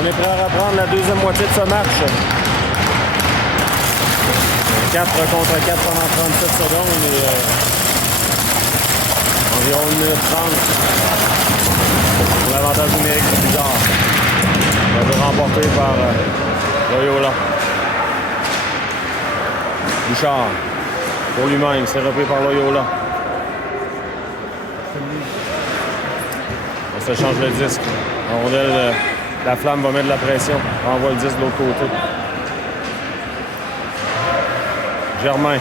On est prêt à reprendre la deuxième moitié de ce match. 4 contre 4 pendant 37 secondes et environ 1 minute 30 pour l'avantage numérique du Blizzard. Ça va être remporté par Loyola. Bouchard pour lui-même, c'est repris par Loyola. On s'échange le disque. La rondelle, la flamme va mettre de la pression. On envoie le disque de l'autre côté. Germain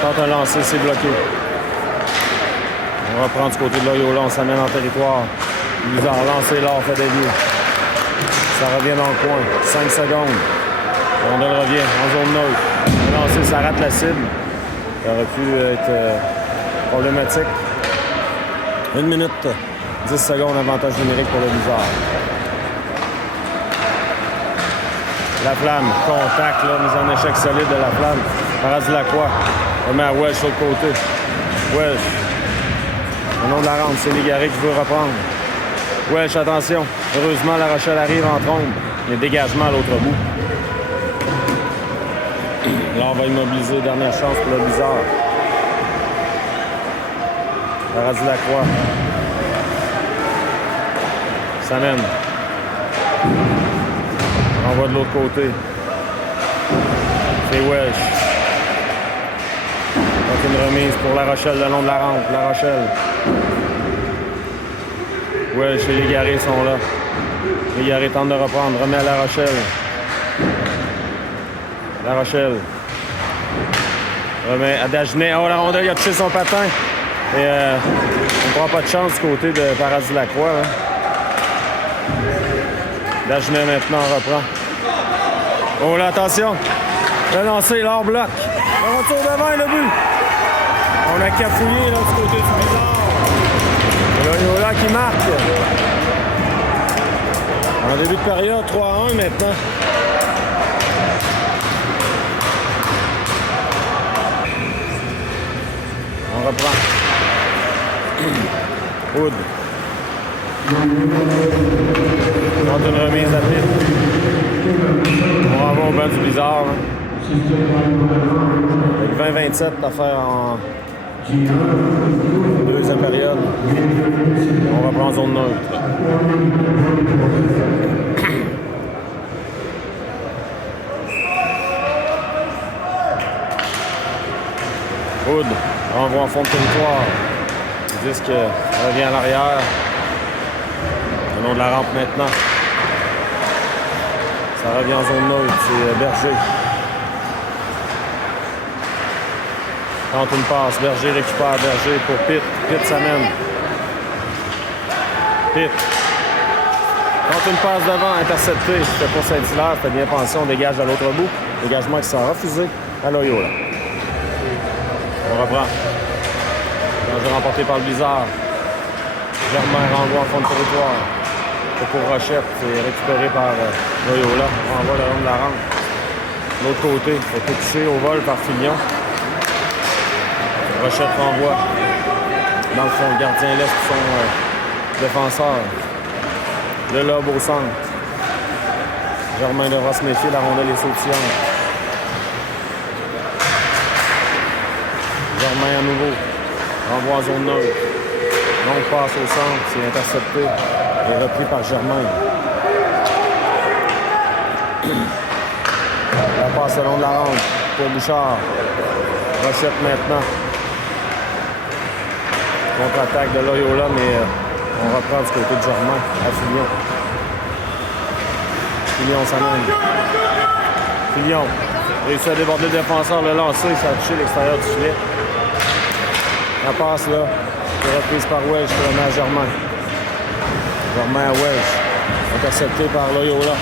tente un lancer, c'est bloqué. On va prendre du côté de Loyola, on s'amène en territoire. Blizzard lancé, l'or fait dévier. Ça revient dans le coin. 5 secondes. La rondelle revient en zone neutre. Le lancer, ça rate la cible. Ça aurait pu être problématique. 1 minute, 10 secondes, avantage numérique pour le Blizzard. La flamme, contact, là, mise en échec solide de la flamme. Paradis-Lacroix, on met à Welsh sur le côté. Welsh, au nom de la rampe, c'est Légaré qui veut reprendre. Welsh, attention. Heureusement, La Rochelle arrive en trombe. Il y a dégagement à l'autre bout. Là, on va immobiliser. Dernière chance pour le Blizzard. Paradis-Lacroix. Ça mène. On va de l'autre côté. C'est Welsh. Donc une remise pour La Rochelle le long de la rampe. La Rochelle. Welsh et Légaré sont là. Légaré tente de reprendre. Remet à La Rochelle. La Rochelle. Remet à Dagenet. Oh, la rondelle, il a touché son patin. Et on ne prend pas de chance du côté de Paradis-Lacroix. Hein. Dagenet maintenant reprend. Oh là, attention. Le lancer, l'or bloc. Le retour devant et le but. On a cafouillé là, du côté du Blizzard. Loyola qui marque. En début de période, 3-1 maintenant. On reprend. Wood. Tente une remise à pied. On renvoie au banc du Blizzard. Hein. Avec 20-27 à faire en deuxième période. On reprend en zone neutre. Wood renvoie en fond de territoire. Le disque revient à l'arrière. Le long de la rampe maintenant. Ça revient en zone neutre, c'est Berger. Tente une passe, Berger récupère Berger pour Pitt. Pitt s'amène. Pitt. Tente une passe devant, intercepté. C'était pour Saint-Hilaire, c'était bien pensé, on dégage à l'autre bout. Dégagement qui sera refusé à Loyola. On reprend. Danger remporté par le Blizzard. Germain renvoie en fond de territoire. C'est pour Rochette, c'est récupéré par Loyola. On renvoie le long de la rampe. De l'autre côté, il faut toucher au vol par Fillon. Rochette renvoie. Dans le fond, le gardien laisse son défenseur. Le lobe au centre. Germain devra se méfier, la rondelle est sautillante. Germain à nouveau. Renvoie en zone neutre. Donc passe au centre, c'est intercepté. Et repris par Germain. La passe le long de la rampe pour Bouchard. Rochette maintenant. Contre-attaque de Loyola, mais on reprend du côté de Germain à Fillon. Fillon s'amène. Fillon réussit à déborder le défenseur, le lancer, ça a touché l'extérieur du filet. La passe là, est reprise par Welsh pour le match Germain. Germain à Welsh, intercepté par Loyola.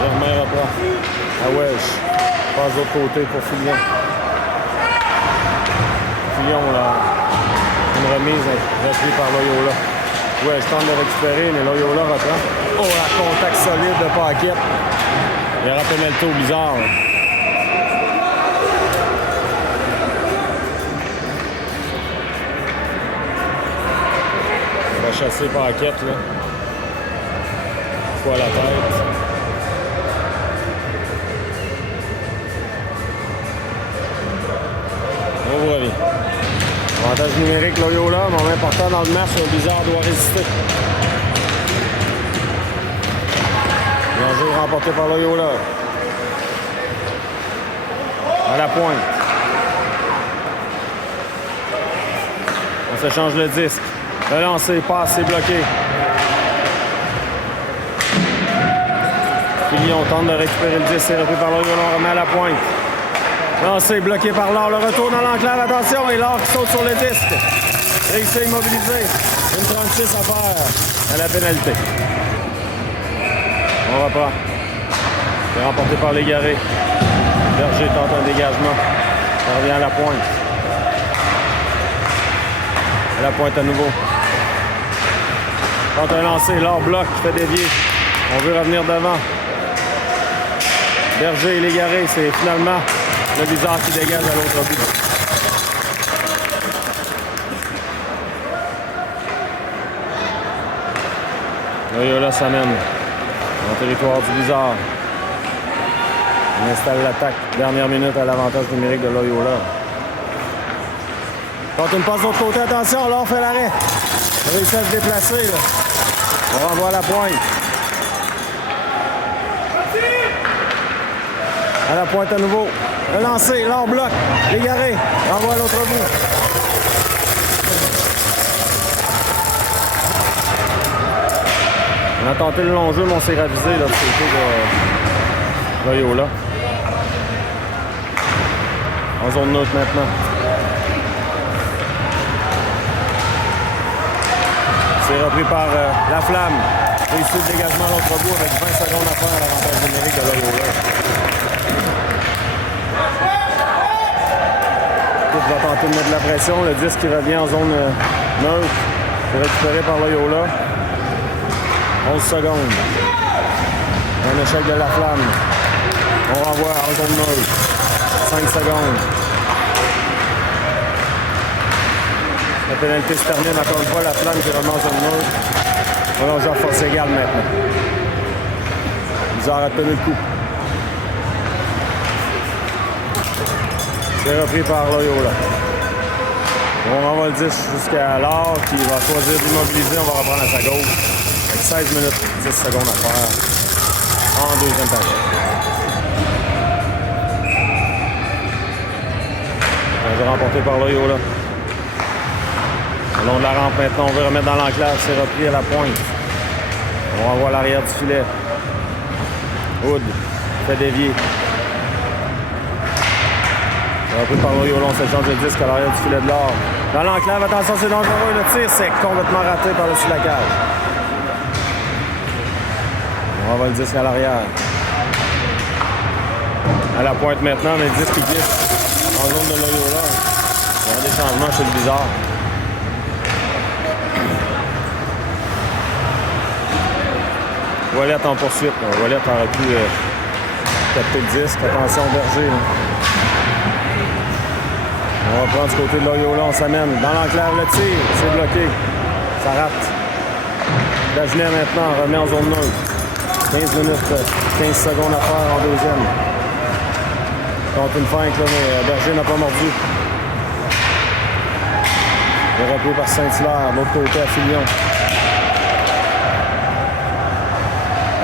Germain reprend à Welsh. Passe de l'autre côté pour Fillon. Fillon, là, une remise reprise par Loyola. Welsh tente de récupérer, mais Loyola reprend. Oh, la contact solide de Paquette. Il aura pénalité au Blizzard. Chasser Paquette, là. coup à la tête. On revient. Avantage numérique, Loyola, moment important dans le match, le Blizzard doit résister. Bien joué, remporté par Loyola. À la pointe. On se change le disque. Le lancer, passe, c'est bloqué. Filion tente de récupérer le disque, c'est repris par Loyola, on remet à la pointe. Lancé, bloqué par Laure, le retour dans l'enclave, attention, et Laure qui saute sur le disque. Réussi à immobiliser. Une 36 à faire à la pénalité. On reprend. C'est remporté par Légaré. Berger tente un dégagement. On revient à la pointe. À la pointe à nouveau. Tente un lancer, Laure bloque, fait dévier. On veut revenir devant. Berger et Légaré, c'est finalement le Blizzard qui dégage à l'autre but. Loyola s'amène en territoire du Blizzard. On installe l'attaque. Dernière minute à l'avantage numérique de Loyola. Quand une passe de l'autre côté, attention, Laure fait l'arrêt. Il réussit à se déplacer. Là. On renvoie à la pointe. À la pointe à nouveau. Le lancer, Laure bloque. Légaré. Renvoie à l'autre bout. On a tenté le long jeu, mais on s'est ravisé là, du côté de Loyola. En zone neutre maintenant. C'est repris par la Flamme. Réussi le dégagement à l'autre bout avec 20 secondes à faire à l'avantage numérique de Loyola. Tout va tenter de mettre de la pression. Le disque qui revient en zone neutre. C'est récupéré par Loyola. 11 secondes. Un échec de la Flamme. On renvoie en zone neutre. 5 secondes. La pénalité se termine. Encore une fois, la Flamme qui remet en zone neutre. Prolongé à force égale maintenant. Ils ont tenu le coup. C'est repris par Loyola. On renvoie le 10 jusqu'à Laure qui va choisir d'immobiliser. On va reprendre à sa gauche. Avec 16 minutes, 10 secondes à faire en deuxième période. On va remporté par Loyola. Le long de la rampe maintenant, on veut remettre dans l'enclave. C'est repris à la pointe. On renvoie à l'arrière du filet. Hood fait dévier. Repris par Loyola, on s'échange le disque à l'arrière du filet de l'or. Dans l'enclave, attention, c'est dangereux. Le tir, c'est complètement raté par-dessus la cage. On renvoie le disque à l'arrière. À la pointe maintenant, mais le disque qui glisse en zone de Loyola. Il y a des changements chez le Blizzard. Ouellette en poursuite. Ouellette aurait pu capter le disque. Attention, Berger. On va prendre du côté de Loyola, on s'amène. Dans l'enclave, le tir, c'est bloqué. Ça rate. Dagenet maintenant, remet en zone neutre. 15 minutes, 15 secondes à faire en deuxième. Contre une feinte, là, mais Berger n'a pas mordu. Il est repris par Saint-Hilaire, de l'autre côté à Filion.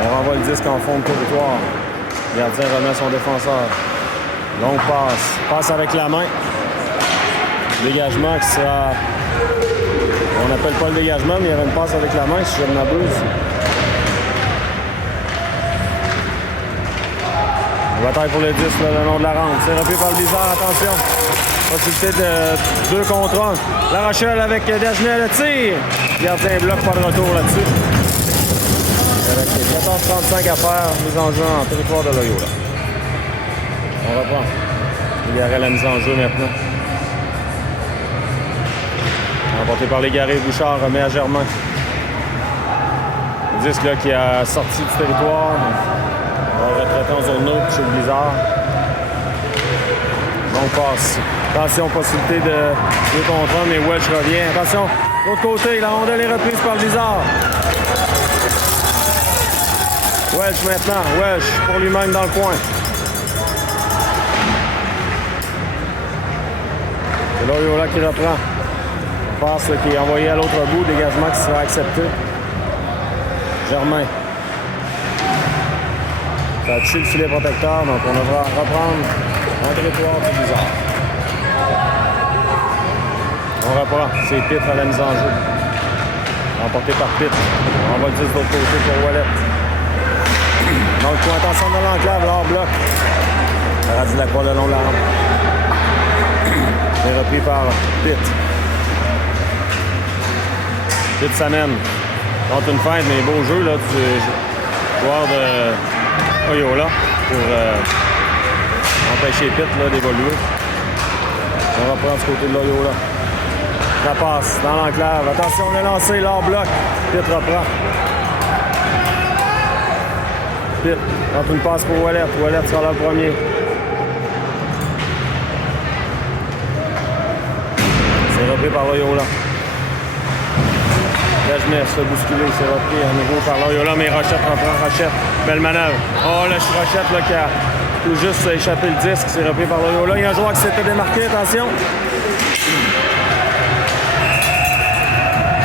On renvoie le disque en fond de territoire. Le gardien remet son défenseur. Longue passe. Passe avec la main. Dégagement qui sera... On n'appelle pas le dégagement, mais il y avait une passe avec la main, si je ne m'abuse. Bataille pour le 10, là, le long de la rampe. C'est repris par le Blizzard, attention. Possibilité de 2 contre 1. La Rochelle avec Dagenet, le tir. Le gardien bloque, pas de retour là-dessus. Avec 14:35 à faire, mise en jeu en territoire de Loyola. On reprend. Il y aurait la mise en jeu maintenant. Remporté par Légaré, Bouchard remet à Germain. Le disque là, qui a sorti du territoire. On va retraiter en zone neutre chez le Blizzard. Donc passe. Attention, possibilité de 2 contre 1, mais Welch revient. Attention, de l'autre côté, la rondelle est reprise par le Blizzard. Welch maintenant. Welch pour lui-même dans le coin. C'est Loyola qui reprend. Passe là, qui est envoyé à l'autre bout. Dégagement qui sera accepté. Germain. Ça a touché le filet protecteur, donc on devra reprendre un territoire du bizarre. On reprend. C'est Pitt à la mise en jeu. Remporté par Pitt. On va le dire de l'autre côté pour Wallet. Donc, attention dans l'enclave, hors bloc. Paradis de la Croix le long de la rampe. C'est repris par Pitt. Pitt s'amène. Contre une feinte, mais beau jeu, là, du joueur de Loyola pour empêcher Pitt d'évoluer. On reprend du côté de Loyola. Ça passe dans l'enclave. Attention, on est lancé, l'hors bloc. Pitt reprend. Pitt, entre une passe pour Wallet. Wallet sera là le premier. C'est repris par Loyola. Dagenet se fait bousculer, c'est repris à nouveau par Loyola, mais Rochette reprend. Rochette, belle manœuvre. Oh, la Rochette là, qui a tout juste échappé le disque, c'est repris par Loyola. Il y a un joueur qui s'était démarqué, attention.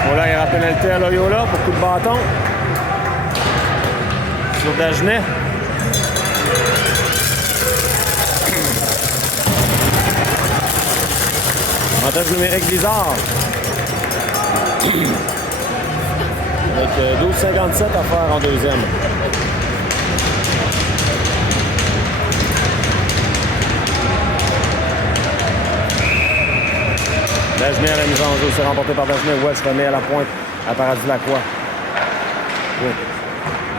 Voilà, il y aura pénalité à Loyola pour coup de bâton. Sur Dagenet. Avantage numérique bizarre. Avec 12,57 à faire en deuxième. Dagenet à la mise en jeu, c'est remporté par Dagenet. Welch remet à la pointe à Paradis de la Croix. Oui.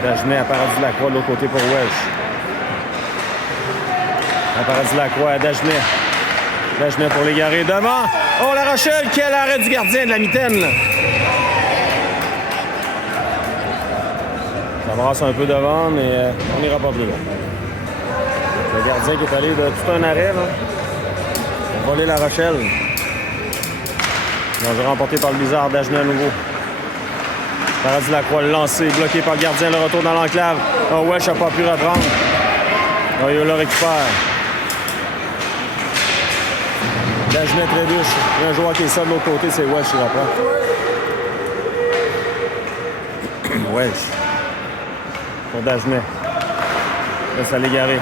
Dagenet à Paradis de la Croix de l'autre côté pour Welch. À Paradis de la Croix à Dagenet. Dagenet pour l'égarer devant. Oh, La Rochelle, quel arrêt du gardien de la mitaine. Ça brasse un peu devant, mais on n'ira pas plus loin. Le gardien qui est allé de tout un arrêt, là, pour voler La Rochelle. Ils ont remporté par le bizarre Dagenet à nouveau. Paradis de la Croix, le lancé, bloqué par le gardien, le retour dans l'enclave. Oh, Welch n'a pas pu reprendre. Loyola récupère. Dagenet trébuche. Il y a un joueur qui est ça de l'autre côté, c'est Welch qui reprend. Welch. Pour Dagenet. Laisse à l'égarer.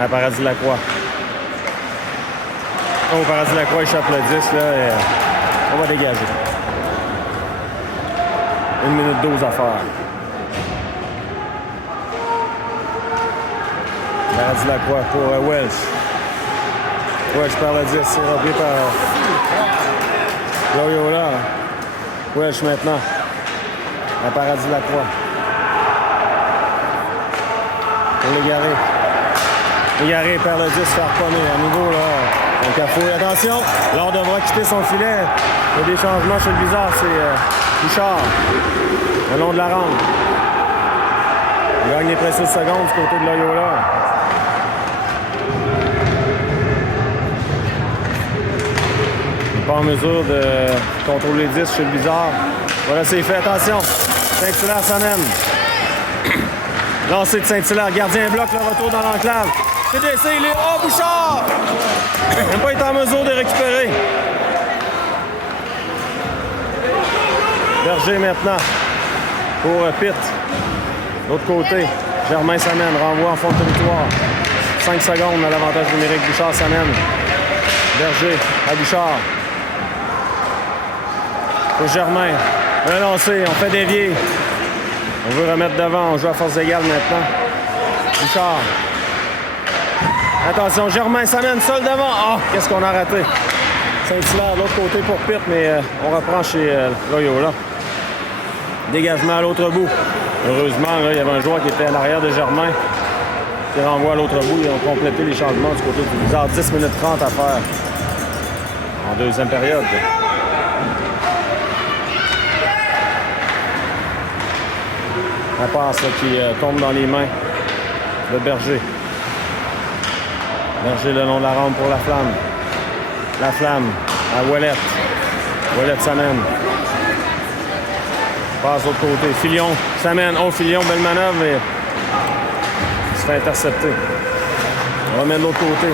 À Paradis de la Croix. Oh, Paradis de la Croix échappe le 10, là, et on va dégager. 1 minute 12 à faire. Paradis de la Croix pour Welch. Welch perd le 10, c'est repris par Loyola. Welch maintenant. À Paradis de la Croix. Pour l'égarer. L'égarer perd le 10, faire pommer. À nouveau, là. Donc, il faut attention. L'or devra quitter son filet. Il y a des changements chez le bizarre. C'est Bouchard. Le long de la rampe. Il gagne les précieuses secondes du côté de Loyola. Il n'est pas en mesure de contrôler le 10 chez le bizarre. Voilà, c'est fait. Attention. Saint-Hilaire s'amène. Lancé de Saint-Hilaire. Gardien bloque le retour dans l'enclave. CDC, il est... Oh, Bouchard! Il n'a pas été en mesure de récupérer. Berger maintenant. Pour Pitt. L'autre côté. Germain s'amène. Renvoi en fond de territoire. 5 secondes à l'avantage numérique. Bouchard s'amène. Berger à Bouchard. Pour Germain. Un lancé. On fait dévier. On veut remettre devant. On joue à force égale maintenant. Bouchard. Attention, Germain s'amène seul devant. Ah, qu'est-ce qu'on a raté? Saint-Hilaire de l'autre côté pour Pitt, mais on reprend chez Loyola. Dégagement à l'autre bout. Heureusement, là, il y avait un joueur qui était à l'arrière de Germain qui renvoie à l'autre bout. Ils ont complété les changements du côté du bizarre. 10 minutes 30 à faire en deuxième période. La passe là, qui tombe dans les mains de Berger. Berger le long de la rampe pour la Flamme. La Flamme à Wallet. Wallet s'amène. Passe de l'autre côté. Filion s'amène. Oh, Filion, belle manœuvre, mais il se fait intercepter. On remet de l'autre côté.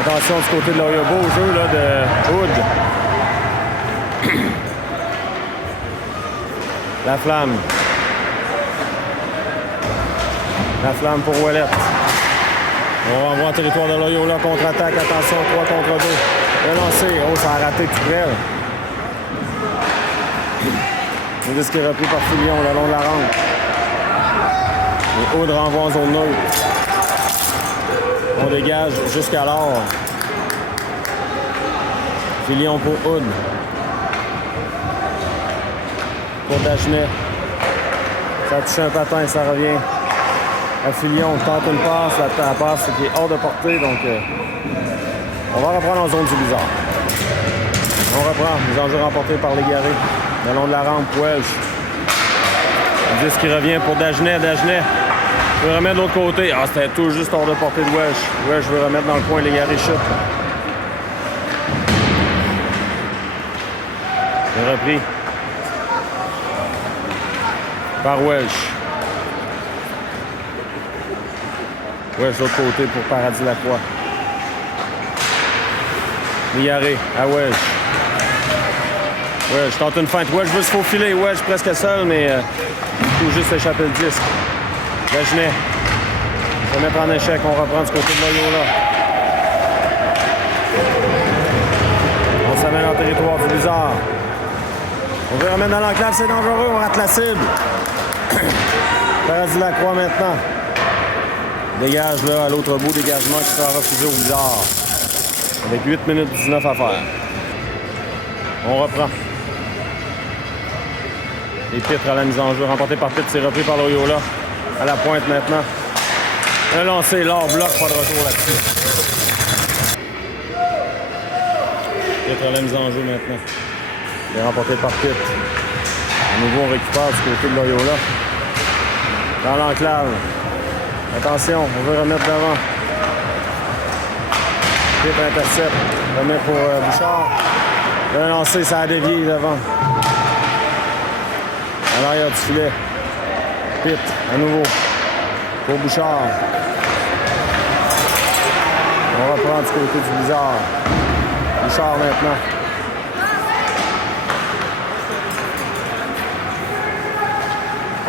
Attention du côté de Loyola. Beau jeu là, de Hood. La flamme. La flamme pour Ouellette. On renvoie en territoire de Loyola. Contre-attaque. Attention, 3 contre 2. Le lancer. Oh, ça a raté tout près. Le disque est repris par Filion le long de la rampe. Et Hood renvoie en zone neutre. On dégage jusqu'alors. Filion pour Hood. Pour Dagenet. Ça touche un patin, ça revient à Filion. Tente une passe, la passe qui est hors de portée. Donc, on va reprendre en zone du bizarre. On reprend. Les enjeux remportés par Légaré. Le long de la rampe, Welsh. Le disque qui revient pour Dagenet. Dagenet veut remettre de l'autre côté. Ah, c'était tout juste hors de portée de Welsh. Welsh veut remettre dans le coin. Légaré chute. C'est repris par Welsh. Welsh de l'autre côté pour Paradis Lacroix. Légaré à Welsh. Welsh tente une feinte. Welsh veut se faufiler. Welsh presque seul, mais tout juste échapper le disque. Dagenet se mettre en échec. On reprend du côté de Loyola. On s'amène en territoire du bizarre. On veut remettre dans l'enclave, c'est dangereux. On rate la cible. Paradis Lacroix maintenant. Dégage là à l'autre bout. Dégagement qui sera refusé au bizarre. Avec 8 minutes 19 à faire. On reprend. Et Pitre à la mise en jeu. Remporté par Pitre, c'est repris par Loyola. À la pointe maintenant. Un lancé, l'or bloc, pas de retour là-dessus. Pitre à la mise en jeu maintenant. C'est remporté par Pitre. À nouveau, on récupère du côté de Loyola. Dans l'enclave. Attention, on veut remettre devant. Pitre intercepte. Remet pour Bouchard. Un lancé, ça a dévié devant. À l'arrière du filet. Pitre, à nouveau. Pour Bouchard. On reprend du côté du bizarre. Bouchard maintenant.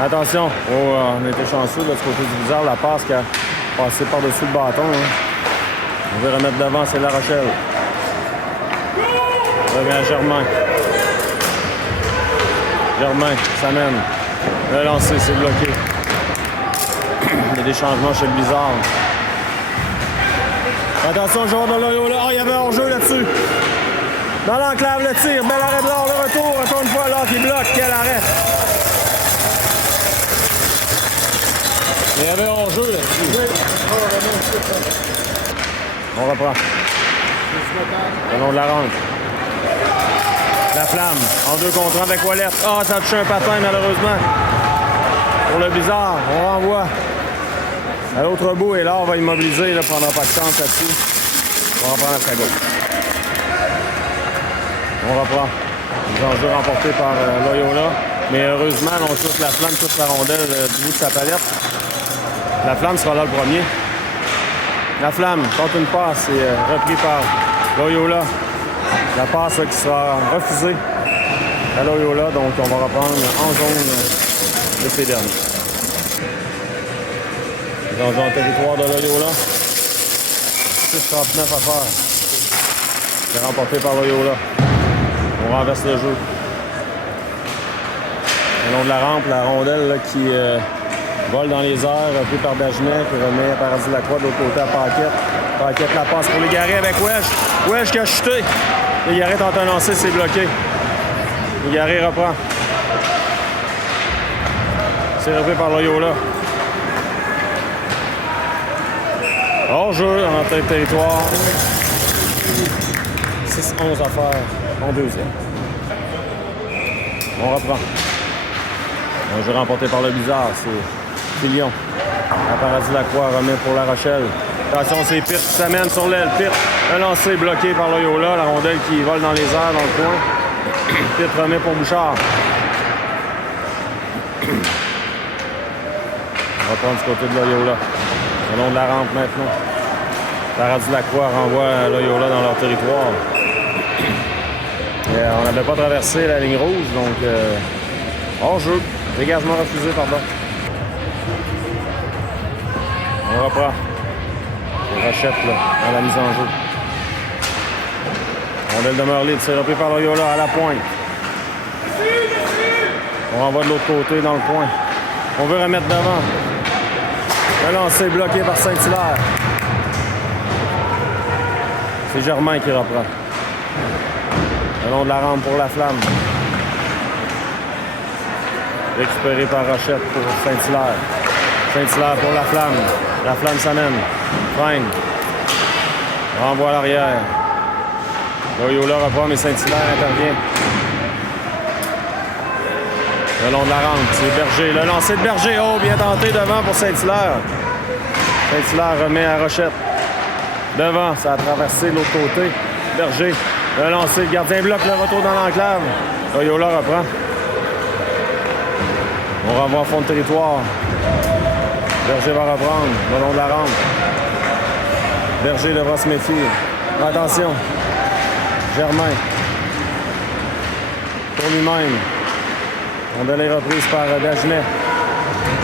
Attention. Oh, on était chanceux là, du côté du bizarre. La passe qui a passé par-dessus le bâton. Hein. On veut remettre devant, c'est La Rochelle. Revient à Germain. Germain s'amène. Le lancer, c'est bloqué. Il y a des changements chez le Blizzard. Attention, joueur de Loyola. Oh, il y avait un hors-jeu là-dessus. Dans l'enclave, le tir. Bel arrêt de l'or, le retour. Encore une fois, l'or qui bloque. Quel arrêt. Il y avait un hors-jeu là-dessus. On reprend. Le long de la rampe. La flamme, en 2 contre 1 avec Ouellette. Ah, ça a touché un patin, malheureusement. Pour le bizarre, on renvoie à l'autre bout. Et là, on va immobiliser. Il ne prendra pas de chance là-dessus. On va reprendre à sa gauche. On reprend. Les enjeux remportés par Loyola. Mais heureusement, on touche la flamme, touche la rondelle du bout de sa palette. La flamme sera là le premier. La flamme tente une passe et repris par Loyola. La passe là, qui sera refusée à Loyola, donc on va reprendre en zone de ces derniers. Dans le territoire de Loyola. 6,39 à faire. C'est remporté par Loyola. On renverse le jeu. Le long de la rampe, la rondelle là, qui vole dans les airs, repris par Dagenet, qui remet à Paradis Lacroix de l'autre côté à Paquette. Paquette la passe pour Légaré avec Welsh. Welsh qui a chuté. Légaré tente un lancer, c'est bloqué. Légaré reprend. C'est repris par Loyola. Hors-jeu en tête de territoire. 6-11 à faire en deuxième. On reprend. Un jeu remporté par le bizarre, c'est Filion. À Paradis Lacroix remet pour La Rochelle. Attention, c'est Pitre qui s'amène sur l'aile. Pitre, un lancer bloqué par Loyola. La rondelle qui vole dans les airs dans le coin. Pitre remet pour Bouchard. On va prendre du côté de Loyola. Le long de la rampe maintenant. Paradis-Lacroix renvoie Loyola dans leur territoire. Et, on n'avait pas traversé la ligne rouge, donc hors-jeu. Dégagement refusé, pardon. On reprend. Les rochettes là, dans la mise en jeu. Rondelle demeure libre, c'est repris par Loyola à la pointe. On renvoie de l'autre côté dans le coin. On veut remettre devant. Le lancer bloqué par Saint-Hilaire. C'est Germain qui reprend. Le long de la rampe pour la Flamme. Récupéré par Rochette pour Saint-Hilaire. Saint-Hilaire pour la Flamme. La Flamme s'amène. Freine. Renvoie à l'arrière. Loyola reprend, mais Saint-Hilaire intervient. Le long de la rampe, c'est Berger. Le lancer de Berger. Oh, bien tenté devant pour Saint-Hilaire. Saint-Hilaire remet à Rochette. Devant, ça a traversé de l'autre côté. Berger. Le lancer, le gardien bloque le retour dans l'enclave. Loyola reprend. On renvoie au fond de territoire. Berger va reprendre le long de la rampe. Berger devra se méfier. Attention. Germain. Pour lui-même. Rondelle est reprise par Dagenet.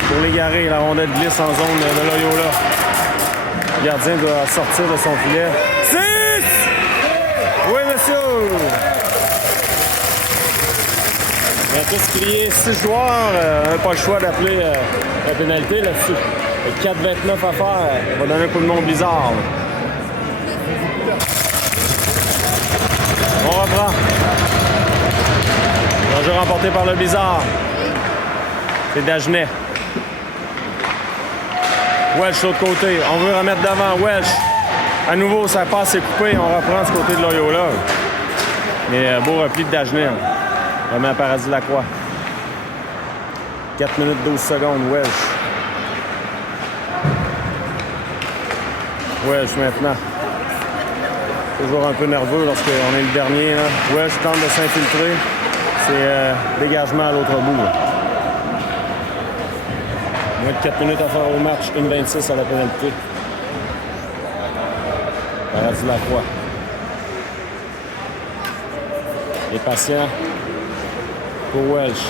Pour l'égarer, la rondelle glisse en zone de Loyola. Le gardien doit sortir de son filet. 6! Oui, monsieur! Il a tous crié 6 joueurs. On n'a pas le choix d'appeler la pénalité là-dessus. 4,29 à faire. On va donner un coup de nom bizarre. On reprend. Le jeu remporté par le Blizzard. C'est Dagenet. Welch de l'autre côté. On veut remettre devant. Welch. À nouveau, ça passe et coupé. On reprend ce côté de Loyola. Mais beau repli de Dagenet. Remet à Paradis-Lacroix. 4 minutes 12 secondes. Welch. Welch maintenant. Toujours un peu nerveux lorsqu'on est le dernier. Là. Welch tente de s'infiltrer. C'est dégagement à l'autre bout. Là. Moins de 4 minutes à faire au match. 1,26 à la pénalité. Paradis-Lacroix. Les patients. Pour Welch.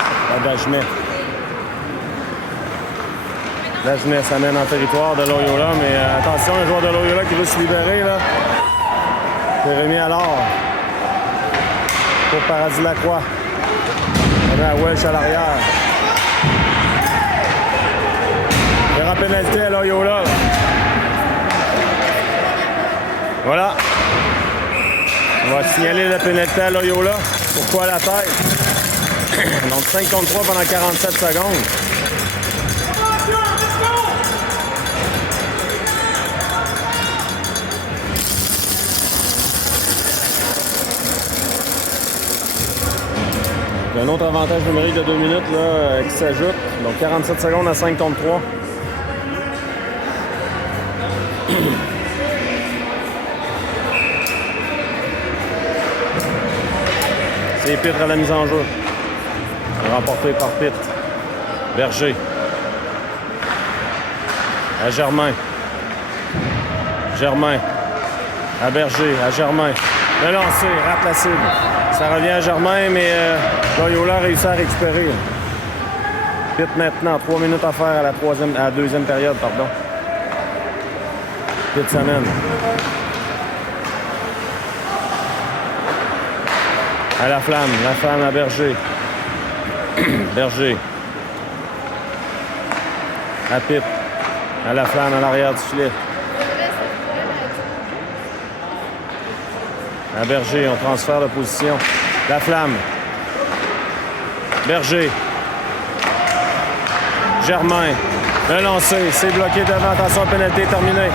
À Dagenet. Dagenet s'amène en territoire de Loyola, mais attention, un joueur de Loyola qui veut se libérer. Là. C'est remis à l'or. Pour Paradis-Lacroix. On a Welch à l'arrière. Il y aura pénalité à Loyola. Voilà. On va signaler la pénalité à Loyola. Pourquoi la tête? Donc 5 contre 3 pendant 47 secondes. Il y a un autre avantage numérique de 2 minutes là, qui s'ajoute. Donc 47 secondes à 5 contre 3. C'est Pitre à la mise en jeu. Remporté par Pitre. Berger. À Germain. Germain. À Berger. À Germain. Le lancer. Rate la cible. Ça revient à Germain, mais Loyola réussit à récupérer. Pitre maintenant. 3 minutes à faire à la deuxième période, pardon. Pitre s'amène. À la Flamme à Berger. Berger. À Pitre. À la Flamme à l'arrière du filet. À Berger, on transfère de position. La Flamme. Berger. Germain. Le lancer, c'est bloqué devant. Attention, pénalité terminée.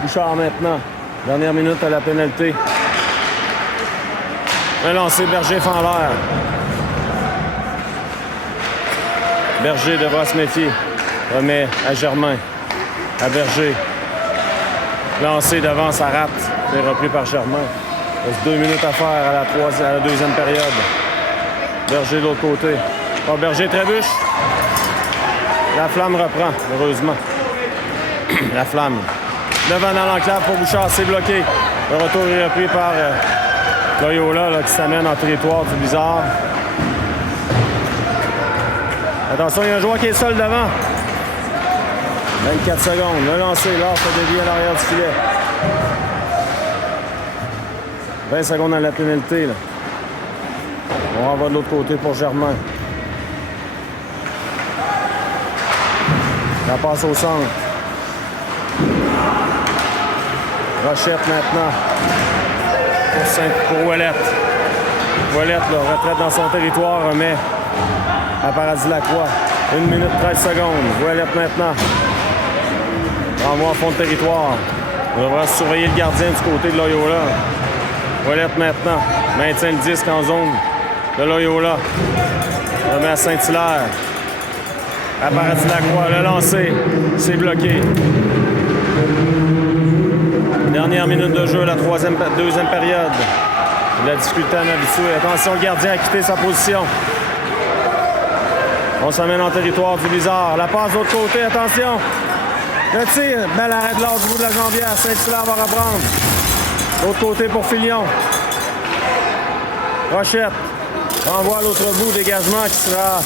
Bouchard maintenant. Dernière minute à la pénalité. Un lancé, Berger fait en l'air. Berger devra se méfier. Remet à Germain. À Berger. Lancé devant, ça rate. C'est repris par Germain. Il reste 2 minutes à faire à la deuxième période. Berger de l'autre côté. Bon, Berger trébuche. La Flamme reprend, heureusement. La Flamme. Devant dans l'enclave pour Bouchard, c'est bloqué. Le retour est repris par Loyola là, qui s'amène en territoire du Blizzard. Attention, il y a un joueur qui est seul devant. 24 secondes. Le lancer, là, ça dévie à l'arrière du filet. 20 secondes dans la pénalité. Là. On renvoie de l'autre côté pour Germain. La passe au centre. Rochette maintenant. Pour Ouellette. Ouellette, là, retraite dans son territoire, remet à Paradis-Lacroix. 1 minute 13 secondes. Ouellette maintenant. Renvoie en fond de territoire. On devra surveiller le gardien du côté de Loyola. Ouellette maintenant. Maintient le disque en zone de Loyola. Remet à Saint-Hilaire. À Paradis-Lacroix. Le lancer. C'est bloqué. Dernière minute de jeu, la deuxième période. La difficulté à m'habituer. Attention, le gardien a quitté sa position. On s'amène en territoire du Blizzard. La passe de l'autre côté, attention. Le tir, bel arrêt de l'ordre du bout de la jambière. Saint-Hilaire va reprendre. L'autre côté pour Filion. Rochette renvoie à l'autre bout, dégagement qui sera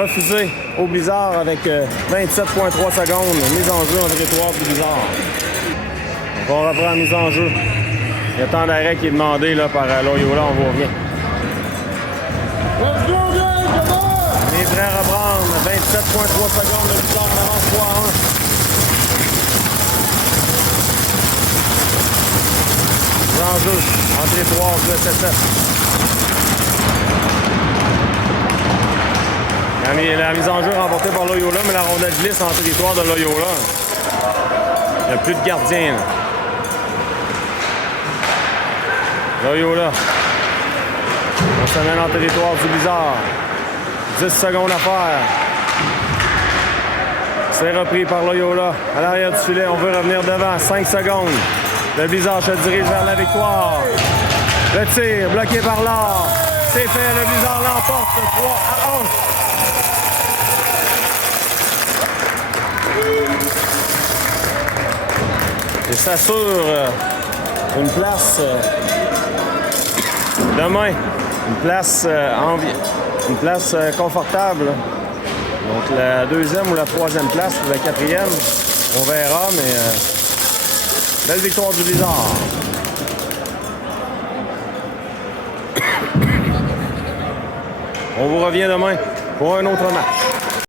refusé au Blizzard avec 27,3 secondes. Mise en jeu en territoire du Blizzard. Donc on reprend la mise en jeu. Il y a tant d'arrêt qui est demandé là, par Loyola, on voit bien. On est prêt à reprendre. 27,3 secondes, le Blizzard en avance 3-1. En jeu, en territoire du SSF. La mise en jeu remportée par Loyola, mais la rondelle glisse en territoire de Loyola. Il n'y a plus de gardien. Loyola. On s'amène en territoire du Blizzard. 10 secondes à faire. C'est repris par Loyola. À l'arrière du filet, on veut revenir devant. 5 secondes. Le Blizzard se dirige vers la victoire. Le tir bloqué par l'or. C'est fait. Le Blizzard l'emporte 3-1. Et s'assure une place demain. Une place confortable. Donc la deuxième ou la troisième place ou la quatrième, on verra, mais belle victoire du Blizzard. On vous revient demain pour un autre match.